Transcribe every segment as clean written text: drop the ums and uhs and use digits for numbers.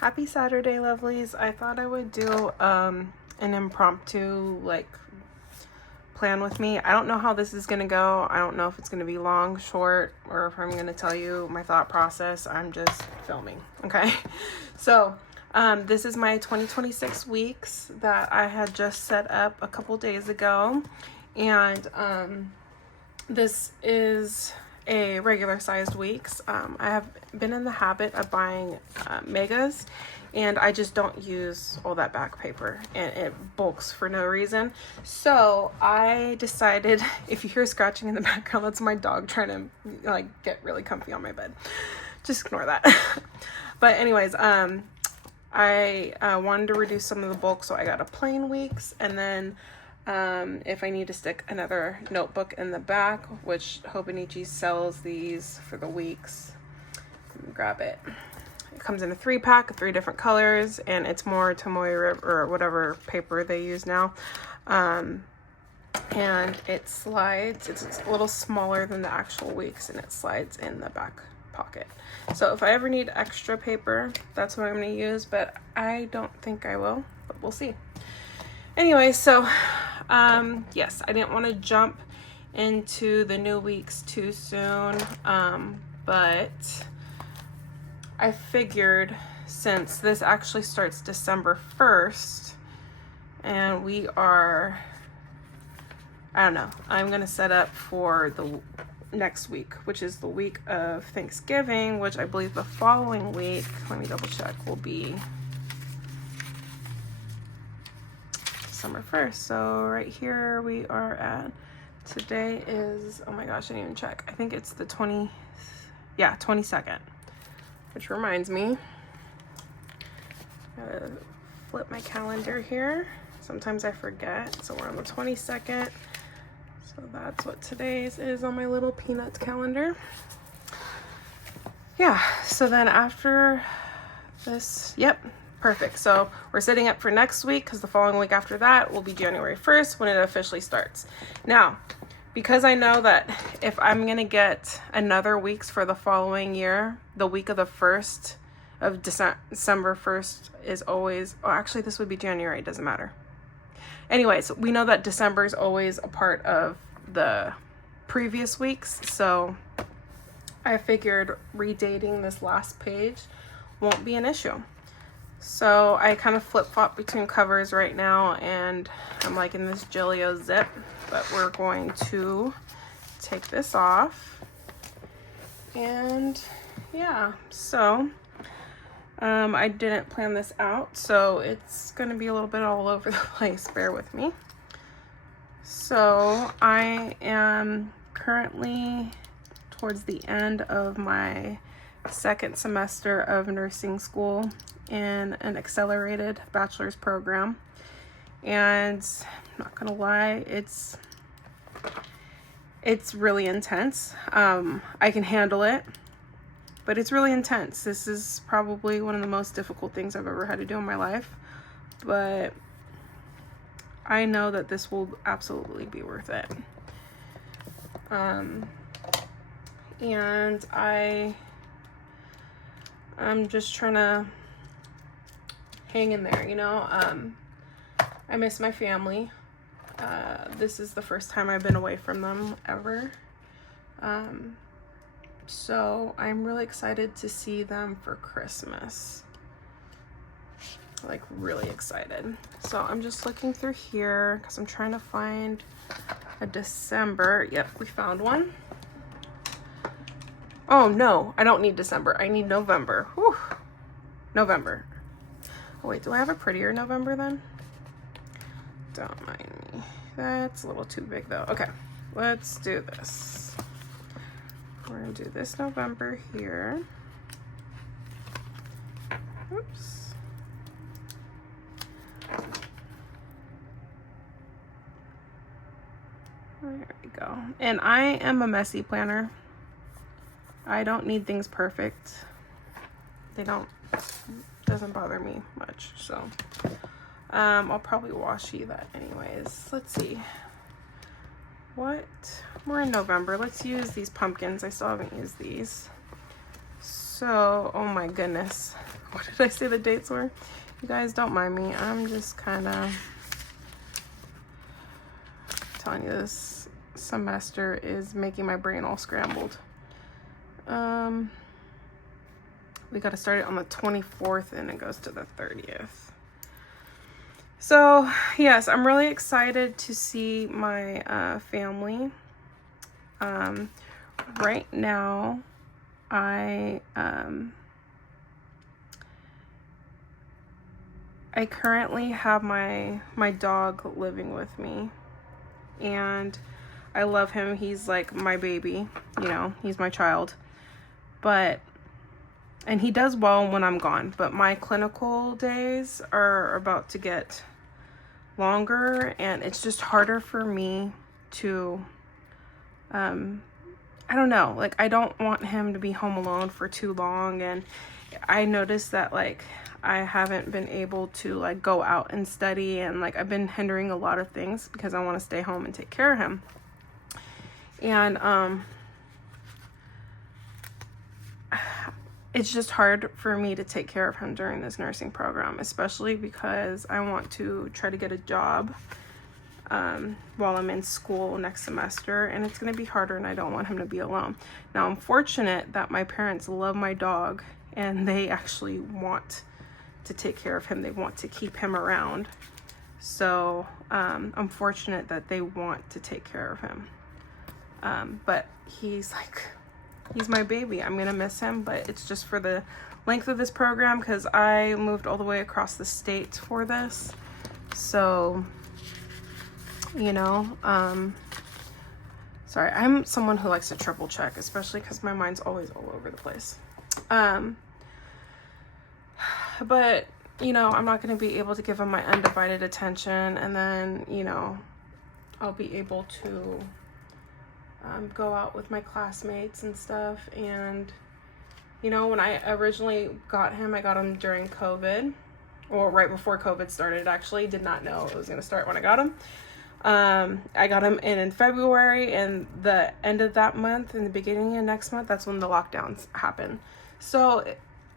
Happy Saturday, lovelies. I thought I would do an impromptu plan with me. I don't know how this is gonna go. I don't know if it's gonna be long, short, or if I'm gonna tell you my thought process. I'm just filming, okay? So this is my 2026 weeks that I had just set up a couple days ago, and this is a regular sized weeks. I have been in the habit of buying megas, and I just don't use all that back paper, and it bulks for no reason. So I decided, if you hear scratching in the background, that's my dog trying to get really comfy on my bed. Just ignore that. But anyways, I wanted to reduce some of the bulk, so I got a plain weeks, and then if I need to stick another notebook in the back, which Hobo sells these for the weeks, grab it. It comes in a 3-pack of 3 different colors, and it's more Tomoe or whatever paper they use now. And it slides. It's a little smaller than the actual weeks, and it slides in the back pocket. So if I ever need extra paper, that's what I'm going to use, but I don't think I will, but we'll see. Anyway, so yes, I didn't want to jump into the new weeks too soon, but I figured since this actually starts December 1st, and we are, I don't know, I'm going to set up for the next week, which is the week of Thanksgiving, which I believe the following week, let me double check, will be December 1st. So right here we are at, today is, oh my gosh, I didn't even check. I think it's the 22nd, which reminds me, gotta flip my calendar here. Sometimes I forget. So we're on the 22nd. So that's what today's is on my little peanuts calendar. Yeah, so then after this, yep, perfect. So we're setting up for next week, because the following week after that will be January 1st when it officially starts. Now, because I know that if I'm going to get another weeks for the following year, the week of the 1st of December 1st is always, oh, actually this would be January, it doesn't matter. Anyways, we know that December is always a part of the previous weeks, so I figured redating this last page won't be an issue. So I kind of flip-flop between covers right now, and I'm liking this Jillio zip, but we're going to take this off. And yeah, so I didn't plan this out, so it's going to be a little bit all over the place. Bear with me. So I am currently towards the end of my second semester of nursing school in an accelerated bachelor's program, and I'm not gonna lie, it's really intense. I can handle it, but it's really intense. This is probably one of the most difficult things I've ever had to do in my life, but I know that this will absolutely be worth it. And I'm just trying to hang in there, you know. I miss my family. This is the first time I've been away from them ever. So I'm really excited to see them for Christmas. Like, really excited. So I'm just looking through here because I'm trying to find a December. Yep, we found one. Oh no, I don't need December. I need November. Whew. November. Oh wait, do I have a prettier November then? Don't mind me. That's a little too big though. Okay, let's do this. We're gonna do this November here. Oops. There we go. And I am a messy planner. I don't need things perfect. Doesn't bother me much, so I'll probably washi that anyways. Let's see. We're in November. Let's use these pumpkins. I still haven't used these. So, oh my goodness. What did I say the dates were? You guys don't mind me. I'm just kind of telling you this semester is making my brain all scrambled. We got to start it on the 24th and it goes to the 30th. So yes, I'm really excited to see my family. Right now, I currently have my dog living with me, and I love him. He's like my baby, you know, he's my child. And he does well when I'm gone, but my clinical days are about to get longer, and it's just harder for me to, I don't know, like, I don't want him to be home alone for too long. And I noticed that, like, I haven't been able to, like, go out and study, and, like, I've been hindering a lot of things because I want to stay home and take care of him. And it's just hard for me to take care of him during this nursing program, especially because I want to try to get a job while I'm in school next semester, and it's going to be harder, and I don't want him to be alone. Now, I'm fortunate that my parents love my dog, and they actually want to take care of him. They want to keep him around. So I'm fortunate that they want to take care of him. But he's my baby. I'm gonna miss him, but it's just for the length of this program because I moved all the way across the state for this. So, you know, sorry, I'm someone who likes to triple check, especially because my mind's always all over the place. But, you know, I'm not going to be able to give him my undivided attention, and then, you know, I'll be able to go out with my classmates and stuff. And, you know, when I originally got him, I got him during COVID, or right before COVID started, actually. Did not know it was going to start when I got him. I got him in February, and the end of that month and the beginning of next month, that's when the lockdowns happened. So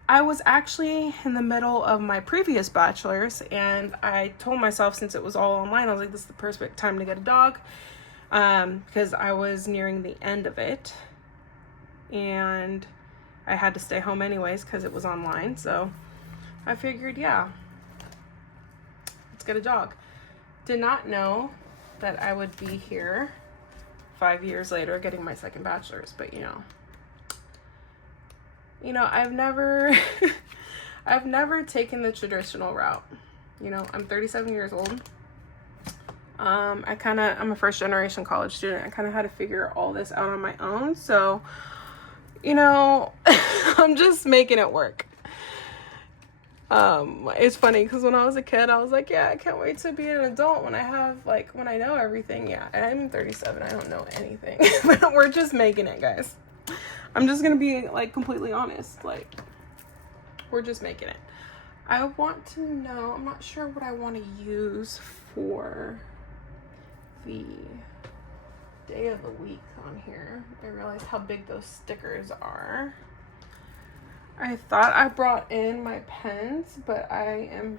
I was actually in the middle of my previous bachelor's, and I told myself, since it was all online, I was like, this is the perfect time to get a dog, because I was nearing the end of it, and I had to stay home anyways because it was online. So I figured, yeah, let's get a dog. Did not know that I would be here 5 years later getting my second bachelor's, but you know, I've never I've never taken the traditional route. You know, I'm 37 years old. I'm a first generation college student. I kind of had to figure all this out on my own. So, you know, I'm just making it work. It's funny because when I was a kid, I was like, yeah, I can't wait to be an adult when I know everything. Yeah, I'm 37. I don't know anything, but we're just making it, guys. I'm just going to be like completely honest. Like, we're just making it. I want to know, I'm not sure what I want to use for the day of the week on here. I realized how big those stickers are. I thought I brought in my pens, but I am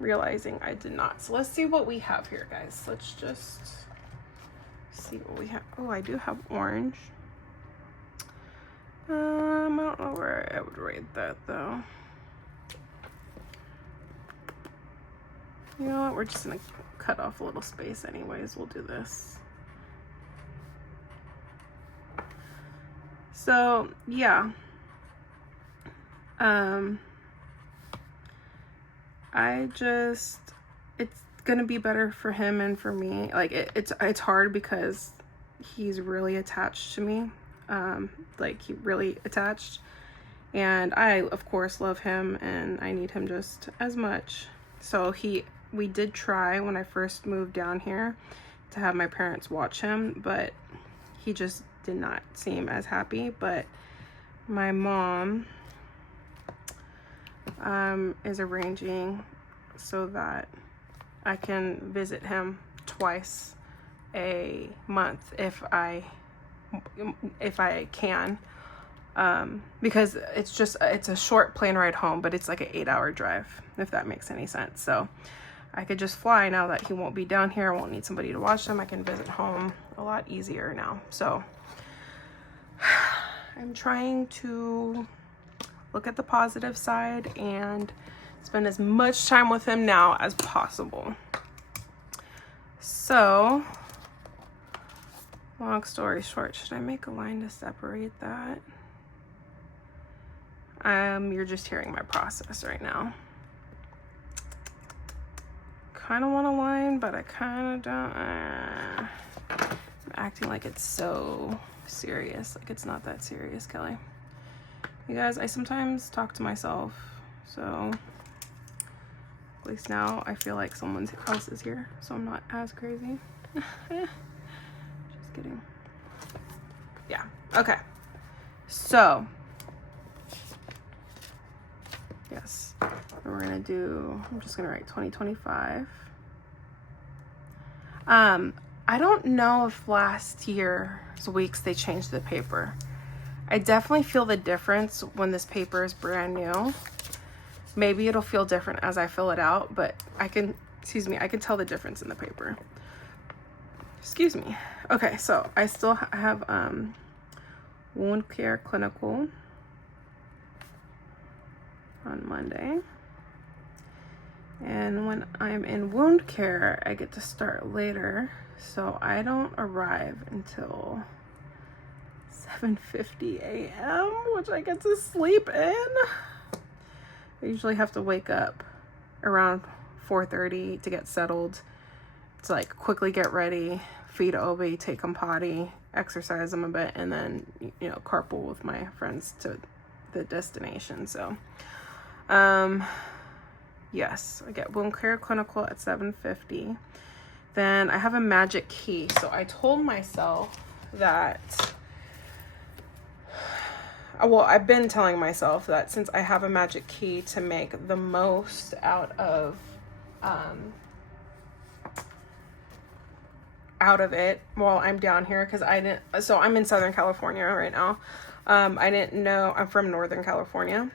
realizing I did not. So let's see what we have here, guys. Let's just see what we have. Oh, I do have orange. I don't know where I would rate that though. You know what? We're just gonna cut off a little space anyways. We'll do this. So yeah. It's gonna be better for him and for me. Like it's hard because he's really attached to me. Like he really attached, and I of course love him, and I need him just as much. So we did try when I first moved down here to have my parents watch him, but he just did not seem as happy. But my mom is arranging so that I can visit him twice a month if I can. because it's a short plane ride home, but it's like an 8-hour drive, if that makes any sense. So I could just fly now that he won't be down here. I won't need somebody to watch them. I can visit home a lot easier now. So I'm trying to look at the positive side and spend as much time with him now as possible. So, long story short, should I make a line to separate that? You're just hearing my process right now. Kind of want a line, but I kind of don't. I'm acting like it's so serious. Like it's not that serious, Kelly. You guys, I sometimes talk to myself, so at least now I feel like someone else is here, so I'm not as crazy. Just kidding. Yeah, okay. So, yes, we're gonna do, I'm just gonna write 2025. I don't know if last year's weeks they changed the paper. I definitely feel the difference when this paper is brand new. Maybe it'll feel different as I fill it out, but I can tell the difference in the paper. Excuse me. Okay, so I still have wound care clinical on Monday. And when I'm in wound care, I get to start later, so I don't arrive until 7:50 a.m., which I get to sleep in. I usually have to wake up around 4:30 to get settled, to like quickly get ready, feed Obi, take him potty, exercise him a bit, and then, you know, carpool with my friends to the destination. So, yes, I get wound care clinical at 7:50. Then I have a magic key. So I told myself that, well, I've been telling myself that since I have a magic key, to make the most out of it while I'm down here, because so I'm in Southern California right now. I didn't know, I'm from Northern California.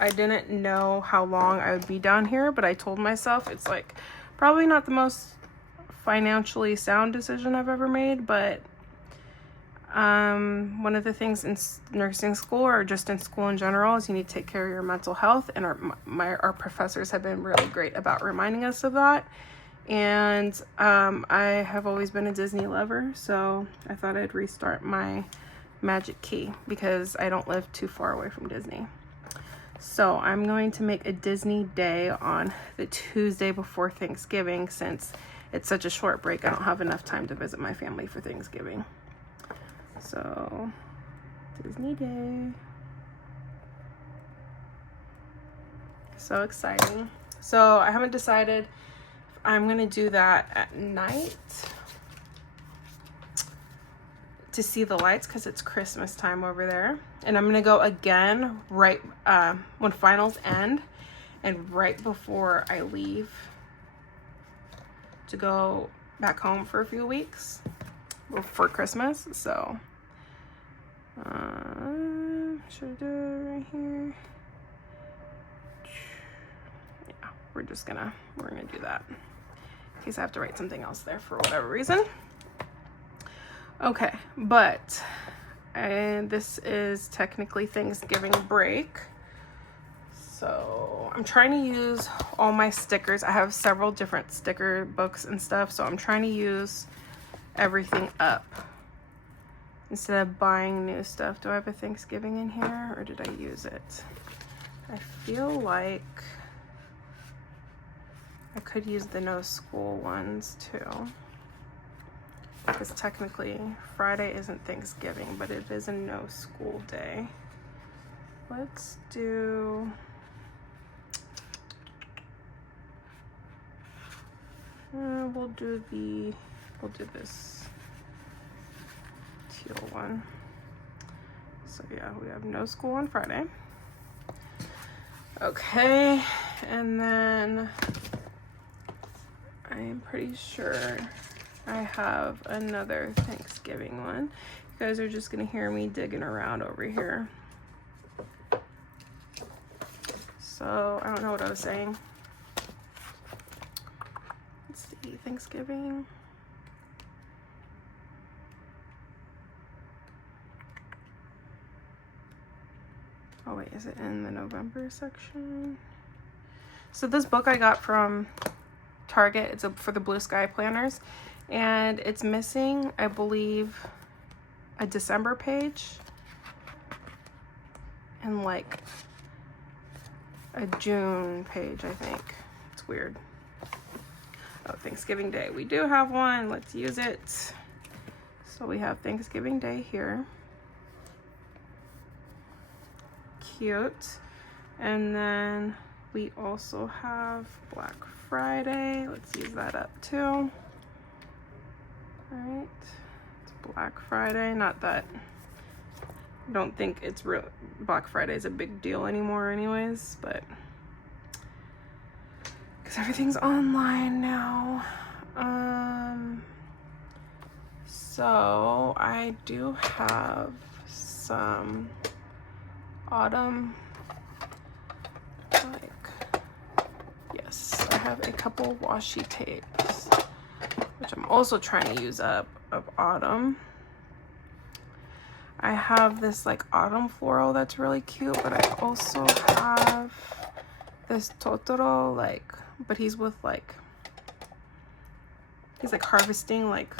I didn't know how long I would be down here, but I told myself it's like probably not the most financially sound decision I've ever made, but one of the things in nursing school, or just in school in general, is you need to take care of your mental health, and our professors have been really great about reminding us of that. And I have always been a Disney lover, so I thought I'd restart my magic key because I don't live too far away from Disney. So I'm going to make a Disney day on the Tuesday before Thanksgiving, since it's such a short break. I don't have enough time to visit my family for Thanksgiving. So, Disney day. So exciting. So I haven't decided if I'm gonna do that at night to see the lights, because it's Christmas time over there. And I'm gonna go again right when finals end and right before I leave to go back home for a few weeks for Christmas. So should I do it right here? Yeah, we're gonna do that in case I have to write something else there for whatever reason. Okay, but this is technically Thanksgiving break, so I'm trying to use all my stickers. I have several different sticker books and stuff, so I'm trying to use everything up instead of buying new stuff. Do I have a Thanksgiving in here, or did I use it? I feel like I could use the no school ones too, because technically Friday isn't Thanksgiving, but it is a no school day. Let's do, we'll do this teal one. So yeah, we have no school on Friday. Okay, and then I am pretty sure I have another Thanksgiving one. You guys are just gonna hear me digging around over here. So I don't know what I was saying. Let's see, Thanksgiving. Oh wait, is it in the November section? So this book I got from Target. It's for the Blue Sky planners, and it's missing, I believe, a December page and like a June page, I think. It's weird. Oh, Thanksgiving Day. We do have one. Let's use it. So we have Thanksgiving Day here. Cute. And then we also have Black Friday. Let's use that up too. All right. It's Black Friday. Not that I don't think it's real. Black Friday is a big deal anymore anyways, but because everything's online now. So I do have some autumn, yes, I have a couple washi tapes, which I'm also trying to use up, of autumn. I have this like autumn floral that's really cute, but I also have this Totoro, like, but he's with like, he's like harvesting like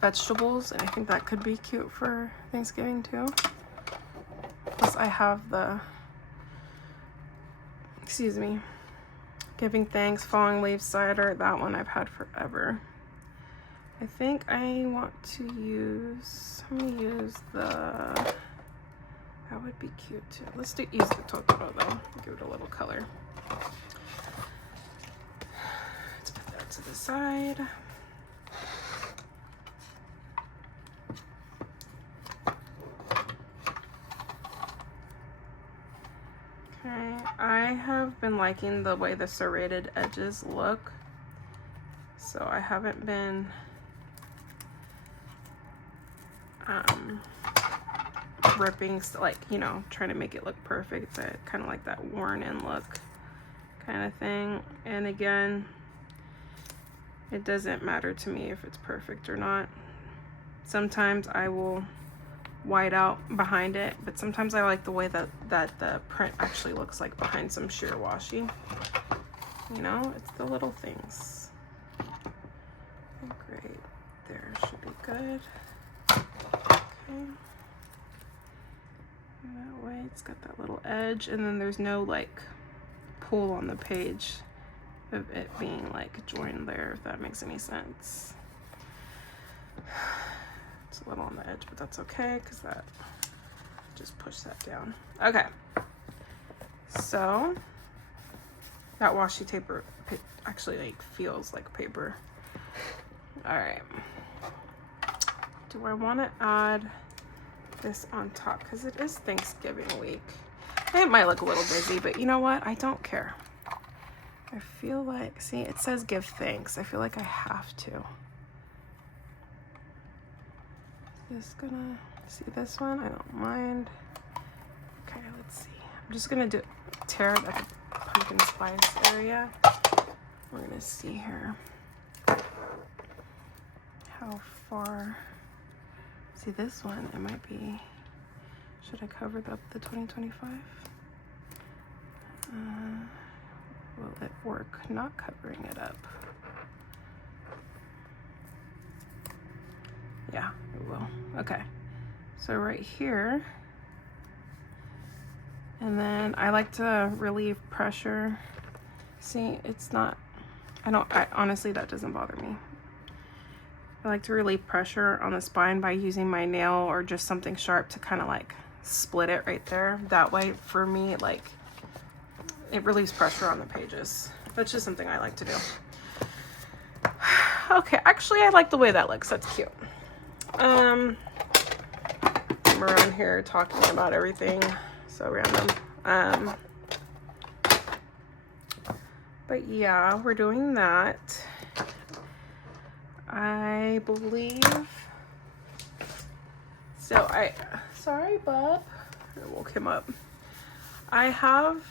vegetables, and I think that could be cute for Thanksgiving too. Plus I have the, excuse me, Giving Thanks Falling Leaves cider. That one I've had forever. I think I want to use, I'm gonna use the, that would be cute too. Let's use the Totoro though, give it a little color. Let's put that to the side. Okay, I have been liking the way the serrated edges look, so I haven't been ripping, like, you know, trying to make it look perfect. I kind of like that worn in look kind of thing. And again, it doesn't matter to me if it's perfect or not. Sometimes I will white out behind it, but sometimes I like the way that the print actually looks like behind some sheer washi. You know, it's the little things. Great, there should be good. Okay, and that way it's got that little edge, and then there's no like pull on the page of it being like joined there, if that makes any sense. It's a little on the edge, but that's okay, because that, just push that down. Okay, so that washi tape actually like feels like paper. All right, do I want to add this on top, because it is Thanksgiving week? It might look a little busy, but you know what, I don't care. I feel like, see, it says give thanks. I feel like I have to. Just gonna see this one, I don't mind. Okay, let's see. I'm just gonna tear it at the pumpkin spice area. We're gonna see here how far. See this one, it might be, should I cover up the 2025? Will it work not covering it up? Yeah, it will. Okay, so right here, and then I like to relieve pressure. See, it's not, honestly, that doesn't bother me. I like to relieve pressure on the spine by using my nail or just something sharp to kind of like split it right there. That way, for me, like, it relieves pressure on the pages. That's just something I like to do. Okay, actually, I like the way that looks. That's cute. I'm around here talking about everything, so random. But yeah, we're doing that. I believe, so sorry, bub, I woke him up. I have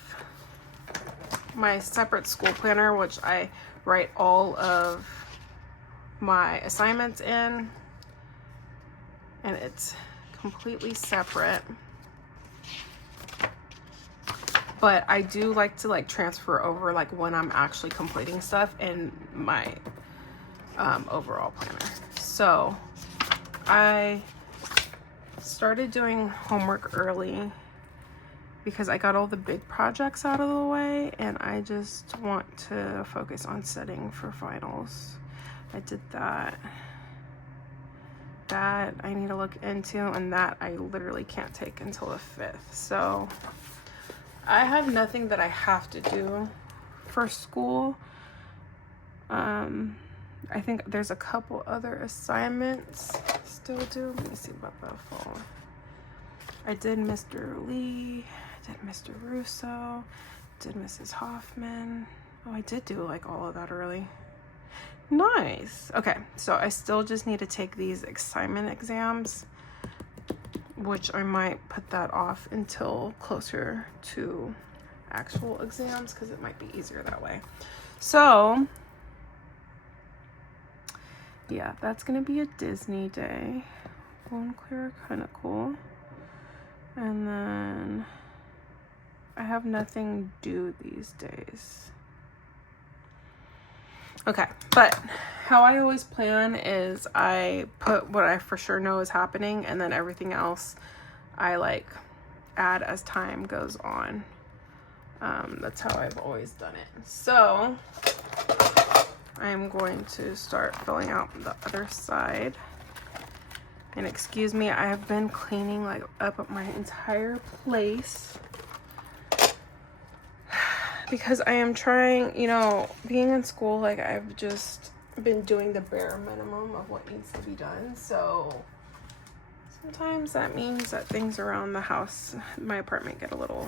my separate school planner, which I write all of my assignments in, and it's completely separate. But I do like to like transfer over like when I'm actually completing stuff in my overall planner. So I started doing homework early because I got all the big projects out of the way, and I just want to focus on studying for finals. I did that. That I need to look into, and that I literally can't take until the 5th. So I have nothing that I have to do for school. I think there's a couple other assignments still due. Let me see about that fall. I did Mr. Lee, I did Mr. Russo, did Mrs. Hoffman. Oh, I did do like all of that early. Nice. Okay, so I still just need to take these assignment exams, which I might put that off until closer to actual exams because it might be easier that way. So yeah, that's gonna be a Disney day. Bone clear, kind of cool. And then I have nothing due these days. Okay, but how I always plan is I put what I for sure know is happening, and then everything else I like add as time goes on. That's how I've always done it. So I'm going to start filling out the other side. And excuse me, I have been cleaning like up my entire place because I am trying, you know, being in school, like I've just been doing the bare minimum of what needs to be done. So sometimes that means that things around the house, my apartment, get a little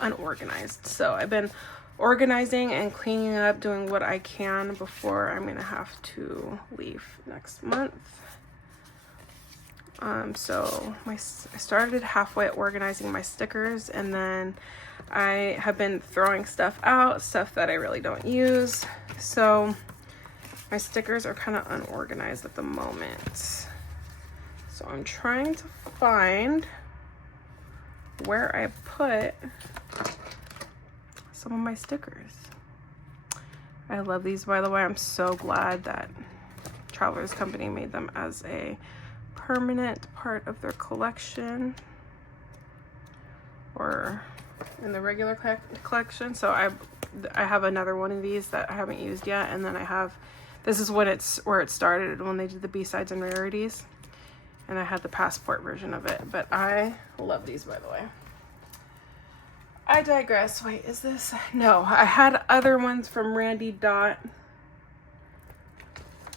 unorganized. So I've been organizing and cleaning up, doing what I can before I'm gonna have to leave next month. So I started halfway organizing my stickers, and then I have been throwing stuff out, stuff that I really don't use. So my stickers are kind of unorganized at the moment. So I'm trying to find where I put some of my stickers. I love these, by the way. I'm so glad that Travelers Company made them as a permanent part of their collection, or in the regular collection. So I have another one of these that I haven't used yet, and then I have, this is when where it started when they did the B-sides and rarities, and I had the passport version of it. But I love these, by the way. I digress. Wait, is this? No, I had other ones from Randy Dot,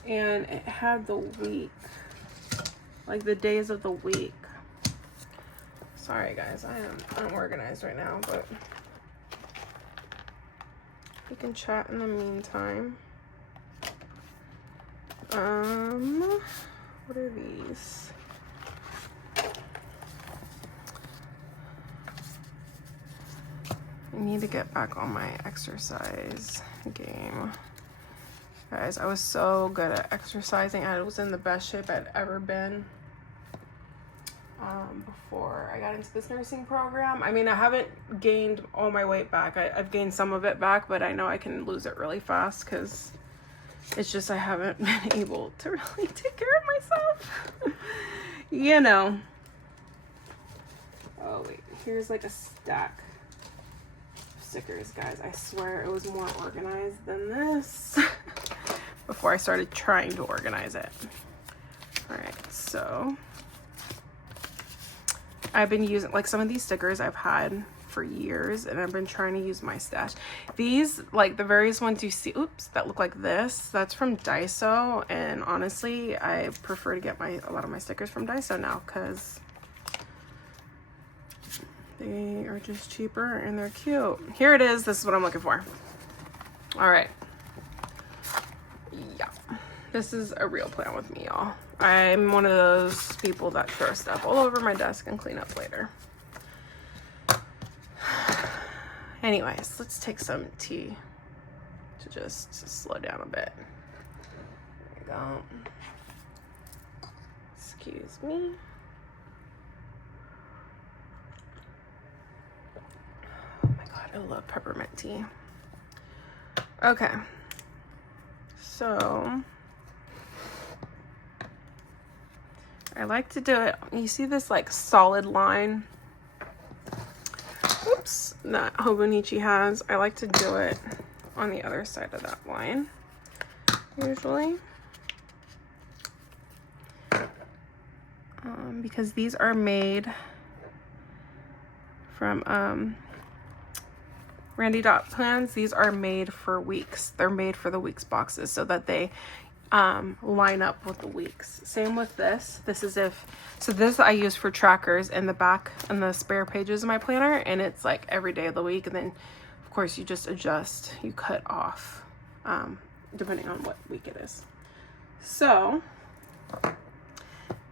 and it had the week, like the days of the week. Sorry guys, I am unorganized right now, but we can chat in the meantime. What are these? I need to get back on my exercise game. Guys, I was so good at exercising. I was in the best shape I'd ever been before I got into this nursing program. I mean, I haven't gained all my weight back. I've gained some of it back, but I know I can lose it really fast because it's just I haven't been able to really take care of myself. You know. Oh, wait. Here's like a stack of stickers, guys. I swear it was more organized than this before I started trying to organize it. All right, so I've been using, like, some of these stickers I've had for years, and I've been trying to use my stash. These, like the various ones you see, oops, that look like this, that's from Daiso, and honestly, I prefer to get a lot of my stickers from Daiso now because they are just cheaper and they're cute. Here it is. This is what I'm looking for. All right. Yeah. This is a real plan with me, y'all. I'm one of those people that throw stuff all over my desk and clean up later. Anyways, let's take some tea to just slow down a bit. There we go. Excuse me. Oh my god, I love peppermint tea. Okay. So I like to do it. You see this like solid line? Oops, that Hobo has. I like to do it on the other side of that line, usually. Because these are made from Randy Dot plans. These are made for weeks. They're made for the weeks boxes so that they line up with the weeks. Same with this. This I use for trackers in the back and the spare pages of my planner, and it's like every day of the week, and then of course you just adjust, you cut off depending on what week it is. So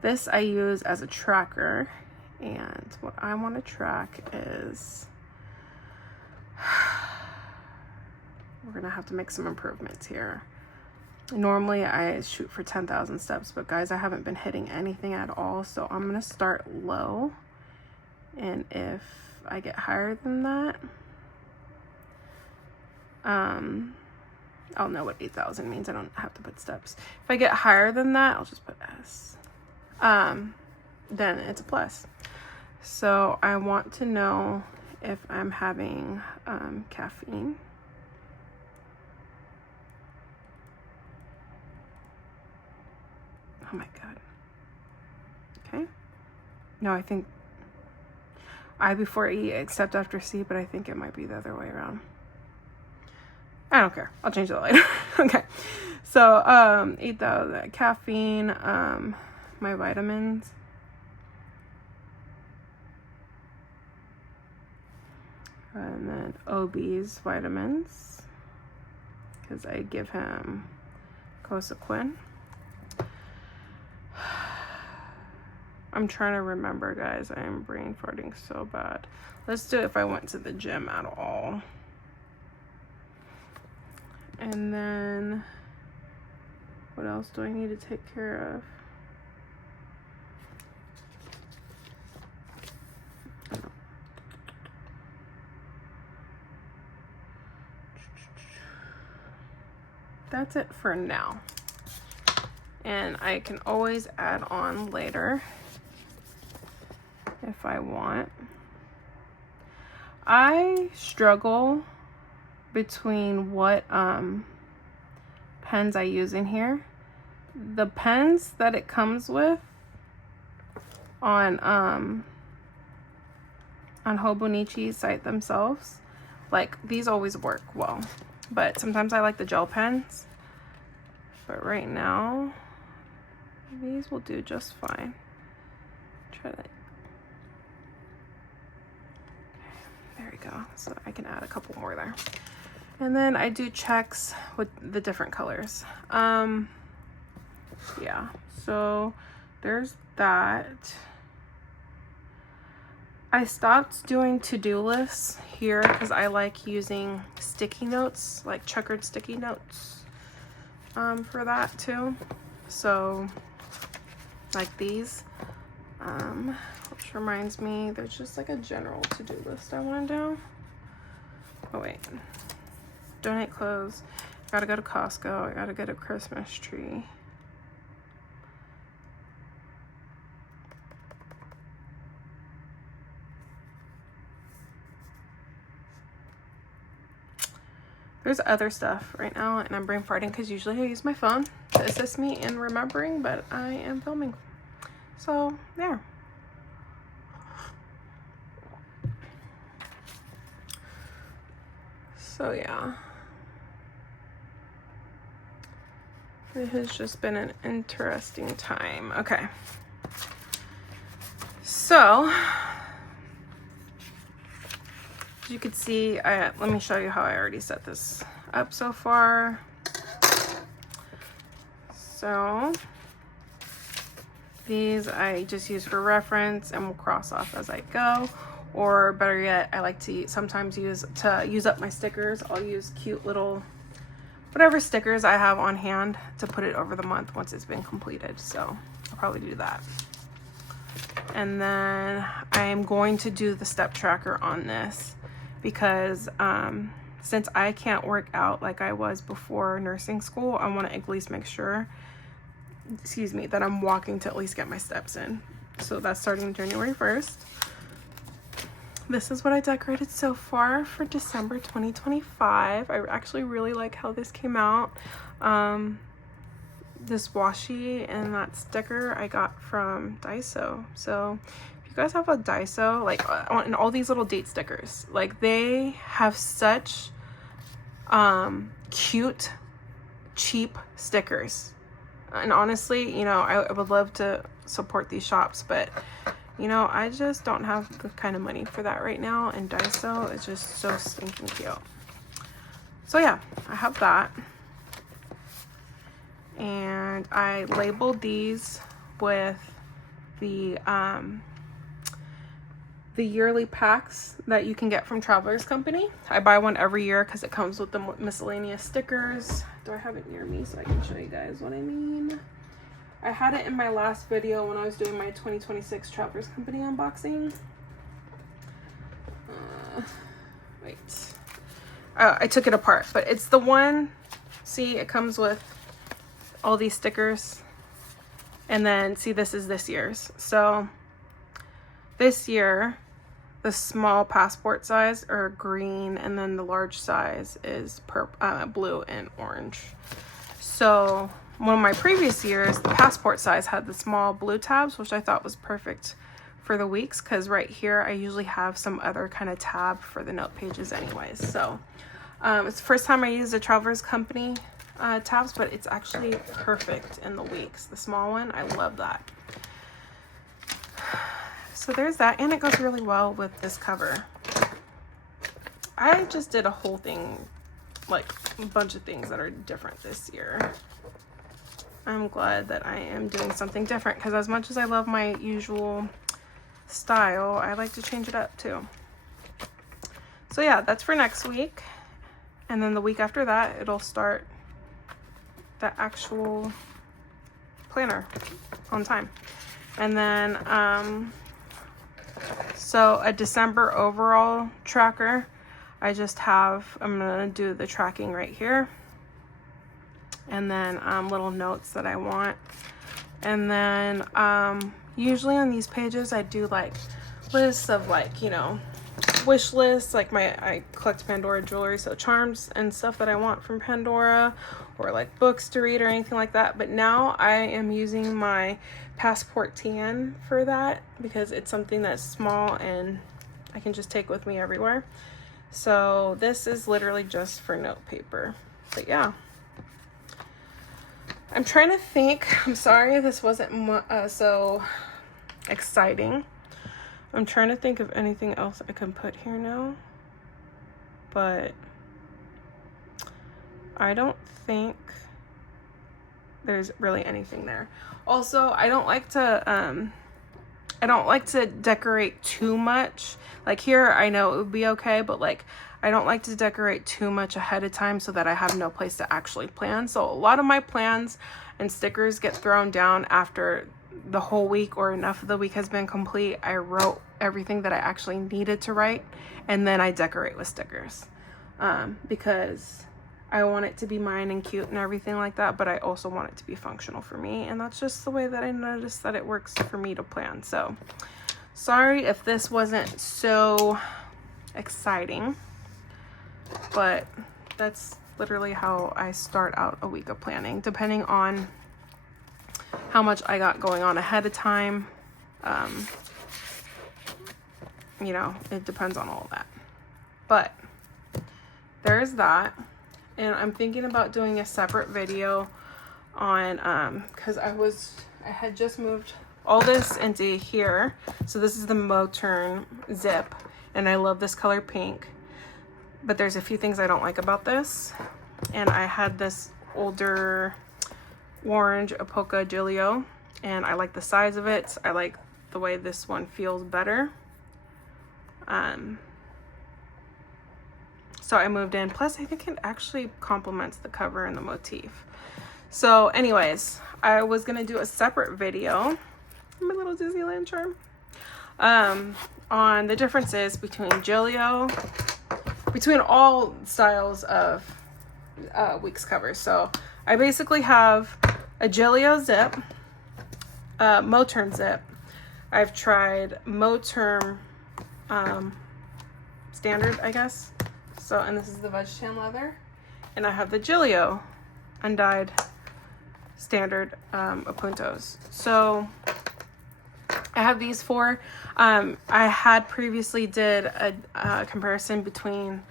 this I use as a tracker, and what I want to track is we're gonna have to make some improvements here. Normally I shoot for 10,000 steps, but guys, I haven't been hitting anything at all, so I'm gonna start low, and if I get higher than that, I'll know what 8,000 means. I don't have to put steps. If I get higher than that, I'll just put S. Then it's a plus. So I want to know if I'm having caffeine. Oh my god. Okay. No, I think I before E except after C, but I think it might be the other way around. I don't care. I'll change that later. Okay. So 8,000 caffeine, my vitamins. And then OB's vitamins, because I give him Cosequin. I'm trying to remember, guys. I am brain farting so bad. Let's do it if I went to the gym at all. And then what else do I need to take care of? That's it for now. And I can always add on later if I want. I struggle between what pens I use in here. The pens that it comes with on Hobonichi's site themselves, like these always work well, but sometimes I like the gel pens. But right now, these will do just fine. Try that. There we go. So I can add a couple more there. And then I do checks with the different colors. Yeah, so there's that. I stopped doing to-do lists here because I like using sticky notes, like checkered sticky notes, for that too. So like these, which reminds me, there's just like a general to-do list I want to do. Oh wait, donate clothes, gotta go to Costco, I gotta get a Christmas tree. There's other stuff right now, and I'm brain farting because usually I use my phone to assist me in remembering, but I am filming. So, there. So, yeah. It has just been an interesting time. Okay. So, as you can see, let me show you how I already set this up so far. So these I just use for reference and will cross off as I go, or better yet, I like to sometimes use up my stickers. I'll use cute little whatever stickers I have on hand to put it over the month once it's been completed. So I'll probably do that. And then I am going to do the step tracker on this because since I can't work out like I was before nursing school, I want to at least make sure, excuse me, that I'm walking to at least get my steps in. So that's starting January 1st. This is what I decorated so far for December 2025. I actually really like how this came out. This washi and that sticker I got from Daiso. So if you guys have a Daiso, like and all these little date stickers, like they have such cute, cheap stickers. And honestly, you know, I would love to support these shops, but you know, I just don't have the kind of money for that right now, and Daiso is just so stinking cute. So yeah, I have that. And I labeled these with the yearly packs that you can get from Travelers Company. I buy one every year because it comes with the miscellaneous stickers. Do I have it near me so I can show you guys what I mean? I had it in my last video when I was doing my 2026 Travelers Company unboxing. Wait. I took it apart, but it's the one, see, it comes with all these stickers. And then, see, this is this year's. So, this year, the small passport size are green, and then the large size is blue and orange. So, one of my previous years, the passport size had the small blue tabs, which I thought was perfect for the weeks, because right here I usually have some other kind of tab for the note pages anyways. So it's the first time I used the Travelers Company tabs, but it's actually perfect in the weeks. The small one, I love that. So there's that, and it goes really well with this cover. I just did a whole thing, like a bunch of things that are different this year. I'm glad that I am doing something different, because as much as I love my usual style, I like to change it up too. So yeah, that's for next week. And then the week after that, it'll start the actual planner on time. And then, so a December overall tracker, I just have, I'm gonna do the tracking right here. And then little notes that I want. And then usually on these pages I do like lists of, like, you know, wish lists, like I collect Pandora jewelry, so charms and stuff that I want from Pandora, or like books to read or anything like that. But now I am using my Passport TN for that, because it's something that's small and I can just take with me everywhere. So this is literally just for note paper. But yeah, I'm trying to think. I'm sorry this wasn't so exciting. I'm trying to think of anything else I can put here now, but I don't think there's really anything there. Also, I don't like to decorate too much. Like here, I know it would be okay, but like I don't like to decorate too much ahead of time so that I have no place to actually plan. So a lot of my plans and stickers get thrown down after the whole week or enough of the week has been complete. I wrote everything that I actually needed to write, and then I decorate with stickers because I want it to be mine and cute and everything like that, but I also want it to be functional for me, and that's just the way that I noticed that it works for me to plan. So sorry if this wasn't so exciting, but that's literally how I start out a week of planning, depending on how much I got going on ahead of time. You know, it depends on all of that. But there's that. And I'm thinking about doing a separate video on, because I had just moved all this into here. So this is the Moturn zip, and I love this color pink. But there's a few things I don't like about this. And I had this older orange Apoca Gilio, and I like the size of it. I like the way this one feels better. So I moved in. Plus, I think it actually complements the cover and the motif. So anyways, I was going to do a separate video, my little Disneyland charm, on the differences between Gillio, between all styles of weeks covers. So I basically have a Gillio zip, Moterm zip. I've tried Moterm standard, I guess. So, and this is the veg tan leather. And I have the Gillio undyed standard Apuntos. So I have these four. I had previously did a comparison between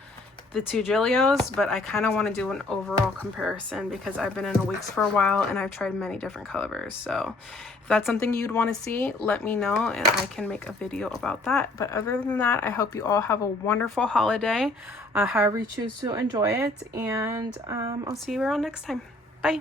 the two Gillios, but I kind of want to do an overall comparison because I've been in a weeks for a while and I've tried many different colors. So if that's something you'd want to see, let me know and I can make a video about that. But other than that, I hope you all have a wonderful holiday, however you choose to enjoy it, and I'll see you around next time. Bye.